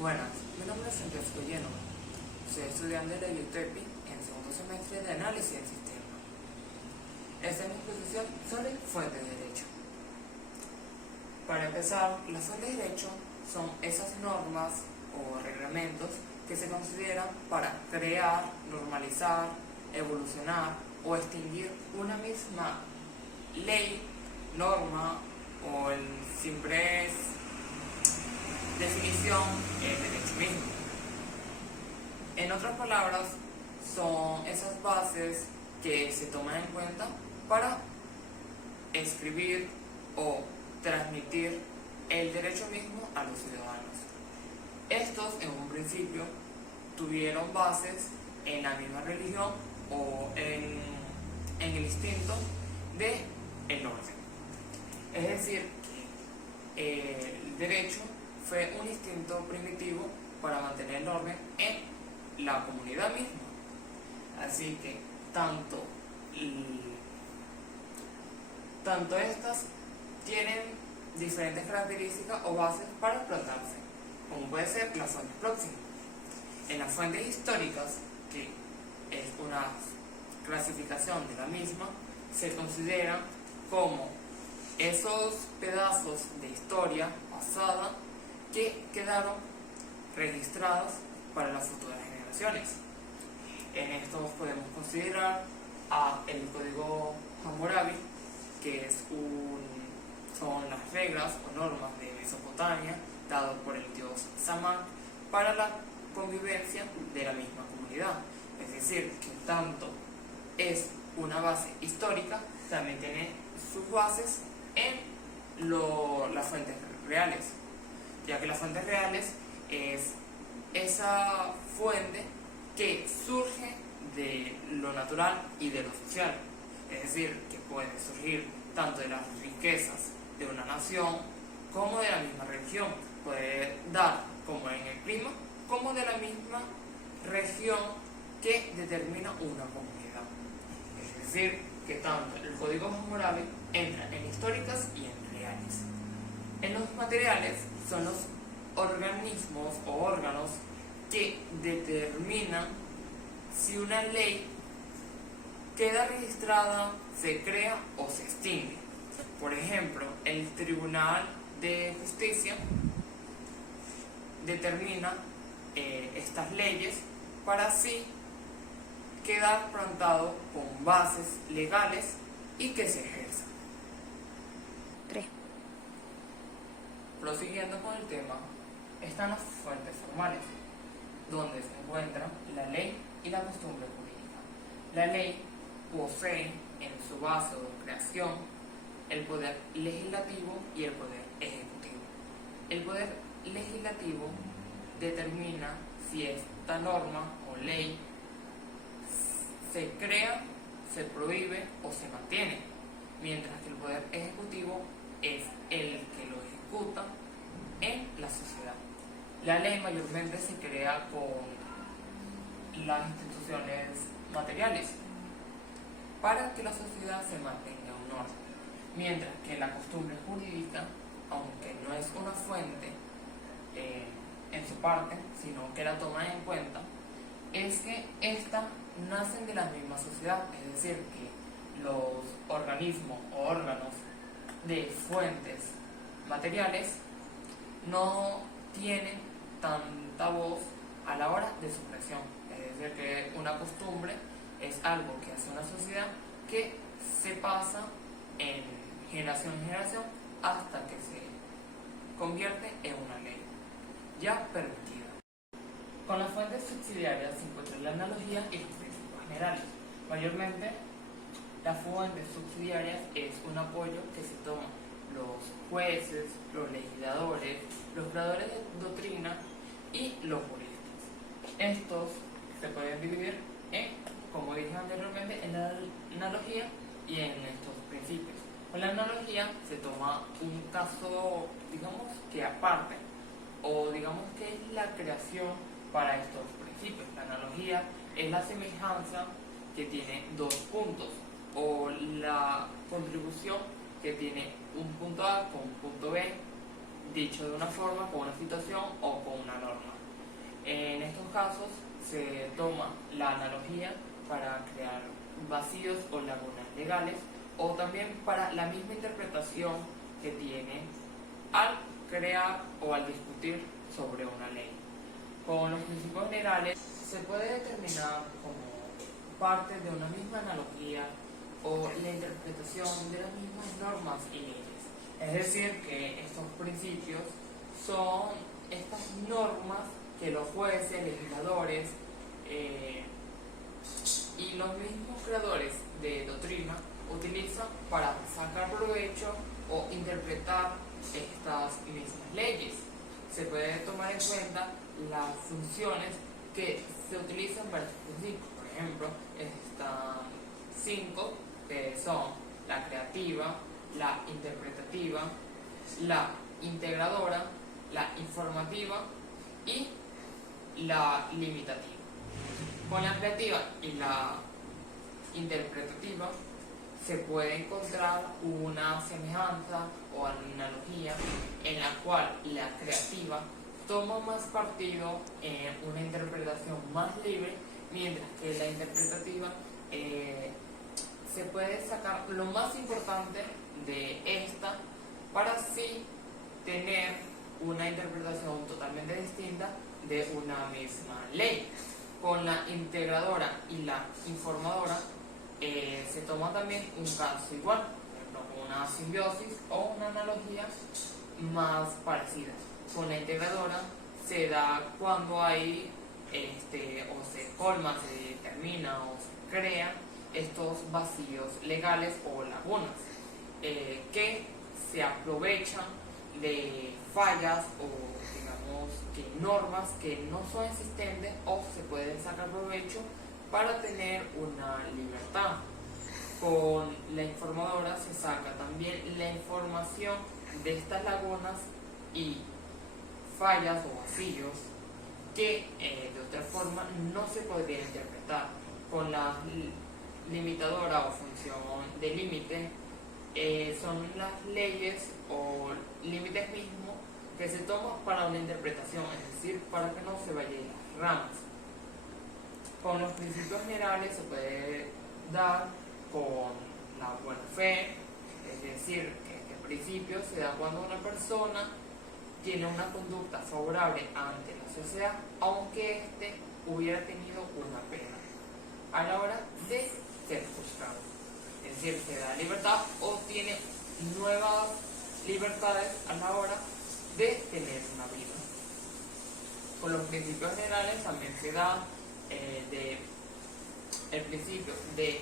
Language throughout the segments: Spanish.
Buenas, mi nombre es Francesco Génova. Soy estudiante de la UTEPI en segundo semestre de Análisis del Sistema. Esta es mi exposición sobre fuentes de derecho. Para empezar, las fuentes de derecho son esas normas o reglamentos que se consideran para crear, normalizar, evolucionar o extinguir una misma ley, norma o en simple definición el derecho mismo. En otras palabras, son esas bases que se toman en cuenta para escribir o transmitir el derecho mismo a los ciudadanos. Estos, en un principio, tuvieron bases en la misma religión o en el instinto del orden. Es decir, que el derecho fue un instinto primitivo para mantener el orden en la comunidad misma. Así que tanto estas tienen diferentes características o bases para explotarse, como puede ser las fuentes próximas. En las fuentes históricas, que es una clasificación de la misma, se consideran como esos pedazos de historia pasada que quedaron registradas para las futuras generaciones. En estos podemos considerar el Código Hammurabi, que son las reglas o normas de Mesopotamia dadas por el dios Samán para la convivencia de la misma comunidad. Es decir, que tanto es una base histórica, también tiene sus bases en las fuentes reales, ya que las fuentes reales es esa fuente que surge de lo natural y de lo social, es decir, que puede surgir tanto de las riquezas de una nación como de la misma religión, puede dar como en el clima, como de la misma región que determina una comunidad. Es decir, que tanto el Código Hammurabi entra en históricas y en reales. En los materiales son los organismos o órganos que determinan si una ley queda registrada, se crea o se extingue. Por ejemplo, el Tribunal de Justicia determina estas leyes para así quedar plantado con bases legales y que se ejerzan. 3. Prosiguiendo con el tema, están las fuentes formales, donde se encuentran la ley y la costumbre jurídica. La ley posee en su base o creación el poder legislativo y el poder ejecutivo. El poder legislativo determina si esta norma o ley se crea, se prohíbe o se mantiene, mientras que el poder ejecutivo es el que lo ejecuta en la sociedad. La ley mayormente se crea con las instituciones materiales para que la sociedad se mantenga en un orden, mientras que la costumbre jurídica, aunque no es una fuente en su parte, sino que la toma en cuenta, es que éstas nacen de la misma sociedad, es decir, que los organismos o órganos de fuentes materiales no tienen tanta voz a la hora de su creación. Es decir, que una costumbre es algo que hace una sociedad que se pasa en generación hasta que se convierte en una ley ya permitida. Con las fuentes subsidiarias se encuentra la analogía y los principios generales. Mayormente, las fuentes subsidiarias es un apoyo que se toma los jueces, los legisladores, los creadores de doctrina y los juristas. Estos se pueden dividir como dije anteriormente, en la analogía y en estos principios. Con la analogía se toma un caso, digamos que aparte, o digamos que es la creación para estos principios. La analogía es la semejanza que tiene dos puntos, o la contribución que tiene un punto A con un punto B, dicho de una forma, con una situación o con una norma. casos se toma la analogía para crear vacíos o lagunas legales, o también para la misma interpretación que tiene al crear o al discutir sobre una ley. Con los principios generales se puede determinar como parte de una misma analogía o la interpretación de las mismas normas y leyes. Es decir, que estos principios son estas normas que los jueces, legisladores y los mismos creadores de doctrina utilizan para sacar provecho o interpretar estas mismas leyes. Se puede tomar en cuenta las funciones que se utilizan para estos principios. Por ejemplo, están 5, que son la creativa, la interpretativa, la integradora, la informativa y la limitativa. Con la creativa y la interpretativa se puede encontrar una semejanza o analogía en la cual la creativa toma más partido en una interpretación más libre, mientras que la interpretativa se puede sacar lo más importante de esta para así tener una interpretación totalmente distinta de una misma ley. Con la integradora y la informadora se toma también un caso igual, por ejemplo, con una simbiosis o una analogía más parecida. Con la integradora se da cuando hay o se colma, se determina o se crea estos vacíos legales o lagunas que se aprovechan de fallas o digamos que normas que no son existentes o se pueden sacar provecho para tener una libertad. Con la informadora se saca también la información de estas lagunas y fallas o vacíos que de otra forma no se podría interpretar. Con la limitadora o función de límite son las leyes o límites mismos que se toman para una interpretación, es decir, para que no se vayan las ramas. Con los principios generales se puede dar con la buena fe, es decir, que este principio se da cuando una persona tiene una conducta favorable ante la sociedad, aunque éste hubiera tenido una pena a la hora de ser juzgado. Es decir, se da libertad o tiene nuevas libertades a la hora de tener una vida. Con los principios generales también se da el principio de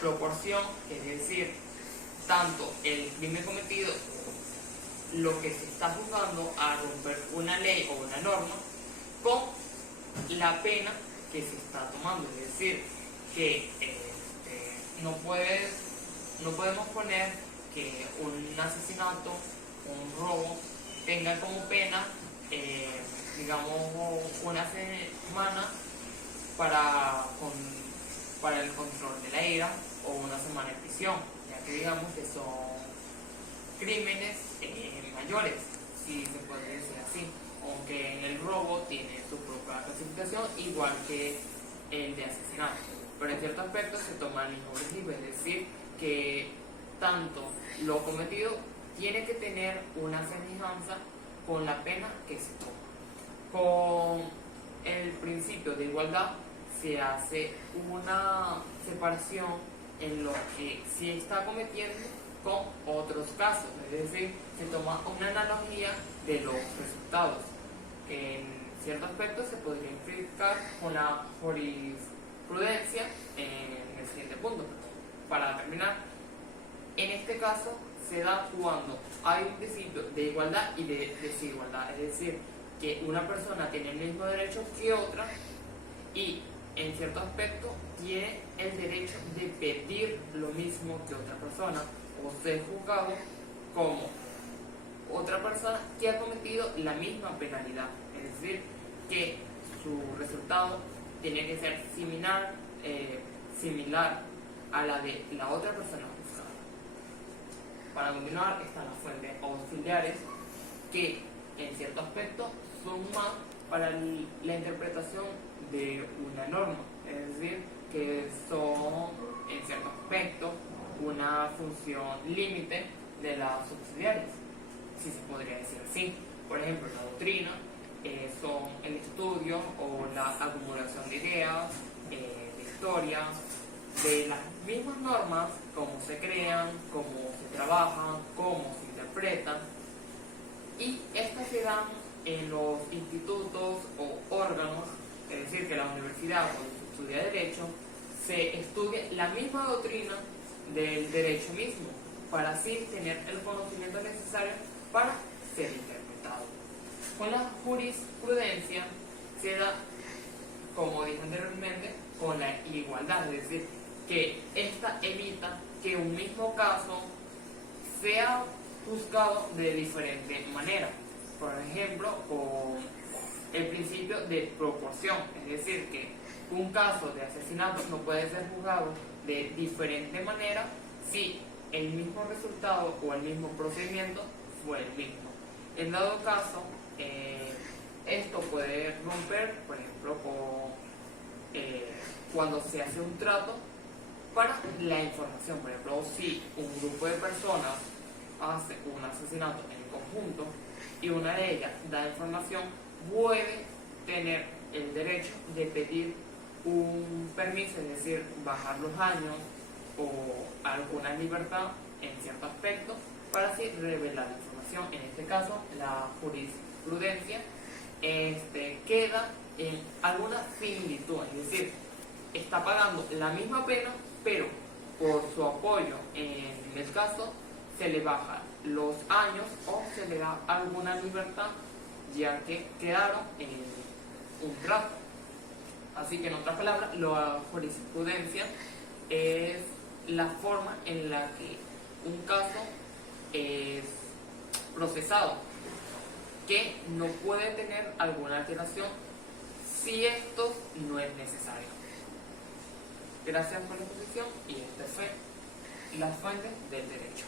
proporción, es decir, tanto el crimen cometido, lo que se está juzgando a romper una ley o una norma, con la pena que se está tomando. Es decir, que no podemos poner que un asesinato, un robo, tenga como pena, digamos, una semana para el control de la ira o una semana en prisión, ya que digamos que son crímenes mayores, si se puede decir así, aunque en el robo tiene su propia clasificación, igual que el de asesinato, pero en ciertos aspectos se toma el mismo principio, es decir, que tanto lo cometido tiene que tener una semejanza con la pena que se toma. Con el principio de igualdad se hace una separación en lo que se está cometiendo con otros casos, es decir, se toma una analogía de los resultados, que en cierto aspecto se podría explicar con la jurisprudencia en el siguiente punto. Para terminar, en este caso se da cuando hay un principio de igualdad y de desigualdad, es decir, que una persona tiene el mismo derecho que otra y en cierto aspecto tiene el derecho de pedir lo mismo que otra persona o ser juzgado como otra persona que ha cometido la misma penalidad, es decir, que su resultado tiene que ser similar a la de la otra persona juzgada. Para continuar están las fuentes auxiliares que en cierto aspecto son más para la interpretación de una norma, es decir, que son en cierto aspecto una función límite de las subsidiarias, si se podría decir así. Por ejemplo, la doctrina son el estudio o la acumulación de ideas, de historias, de las mismas normas, cómo se crean, cómo se trabajan, cómo se interpretan, y estas se dan en los institutos o órganos, es decir, que la universidad cuando se estudia Derecho, se estudia la misma doctrina del derecho mismo, para así tener el conocimiento necesario para ser interpretado. Con la jurisprudencia se da, como dije anteriormente, con la igualdad, es decir, que esta evita que un mismo caso sea juzgado de diferente manera. Por ejemplo, con el principio de proporción, es decir, que un caso de asesinato no puede ser juzgado de diferente manera si el mismo resultado o el mismo procedimiento fue el mismo. En dado caso, esto puede romper, por ejemplo, cuando se hace un trato para la información. Por ejemplo, si un grupo de personas hace un asesinato en conjunto y una de ellas da información, puede tener el derecho de pedir un permiso, es decir, bajar los años o alguna libertad en cierto aspecto para así revelar la información. En este caso, la jurisprudencia queda en alguna similitud, es decir, está pagando la misma pena, pero por su apoyo en el caso se le baja los años o se le da alguna libertad, ya que quedaron en un trato. Así que en otras palabras, la jurisprudencia es la forma en la que un caso es procesado, que no puede tener alguna alteración si esto no es necesario. Gracias por la exposición y esta fue las fuentes del derecho.